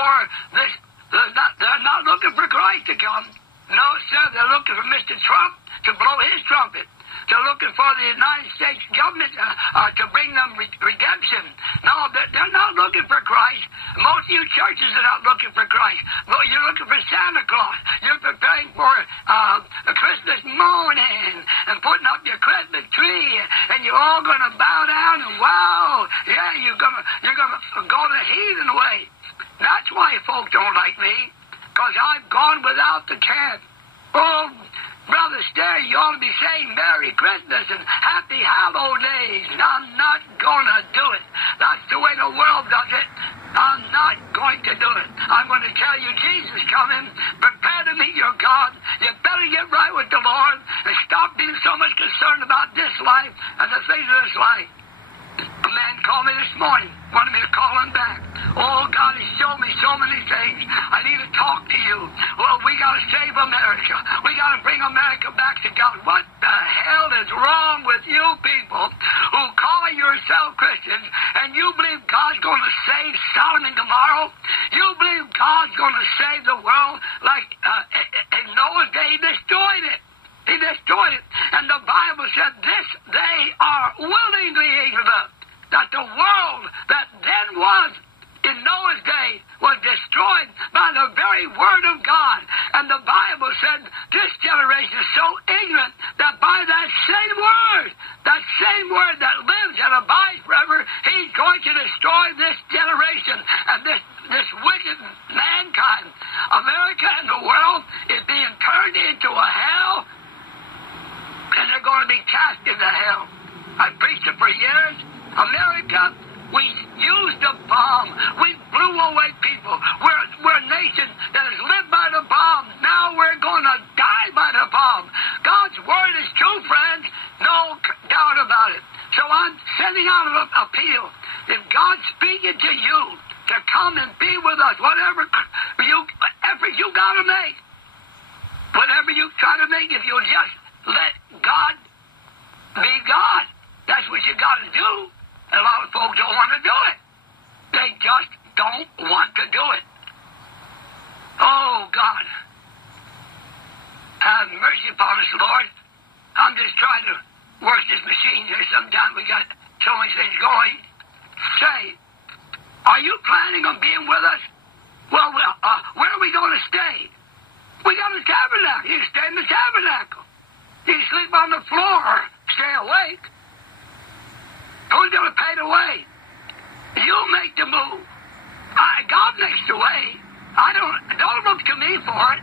for this. They're not looking for Christ to come. No, sir, they're looking for Mr. Trump to blow his trumpet. They're looking for the United States government to bring them redemption. No, they're not looking for Christ. Most of you churches are not looking for Christ. Well, you're looking for Santa Claus. You're preparing for a Christmas morning and putting up your Christmas tree, and you're all going to bow down and wow, yeah, you're gonna go the heathen way. That's why folks don't like me, because I've gone without the camp. Oh, Brother Stair, you ought to be saying Merry Christmas and Happy Holidays. I'm not going to do it. That's the way the world does it. I'm not going to do it. I'm going to tell you Jesus coming. Prepare to meet your God. You better get right with the Lord and stop being so much concerned about this life and the things of this life. A man called me this morning, wanted me to call him back. Oh, God has shown me so many things. I need to talk to you. Well, we got to save America. We got to bring America back to God. What the hell is wrong with you people who call yourself Christians and you believe God's going to save Sodom and Gomorrah? You believe God's going to save the world like in Noah's day? He destroyed it. He destroyed it. And the Bible said this, they are willingly ignorant of, that the world that then was in Noah's day was destroyed by the very word of God. And the Bible said this generation is so ignorant that by that same word that lives and abides forever, he's going to destroy this generation and this wicked mankind. America and the world is being turned into a hell, and they're going to be cast into hell. I preached it for years. America, we used the bomb. We blew away people. We're a nation that has lived by the bomb. Now we're going to die by the bomb. God's word is true, friends. No doubt about it. So I'm sending out an appeal. If God's speaking to you to come and be with us, whatever effort you got to make, whatever you try to make, if you'll just let God be God. That's what you got to do. A lot of folks don't want to do it. They just don't want to do it. Oh, God. Have mercy upon us, Lord. I'm just trying to work this machine here. Sometimes we got so many things going. Say, are you planning on being with us? Well, where are we going to stay? We got a tabernacle. You stay in the tabernacle. You sleep on the floor or stay awake. Who's going to pay the way? You make the move. God makes the way. Don't look to me for it.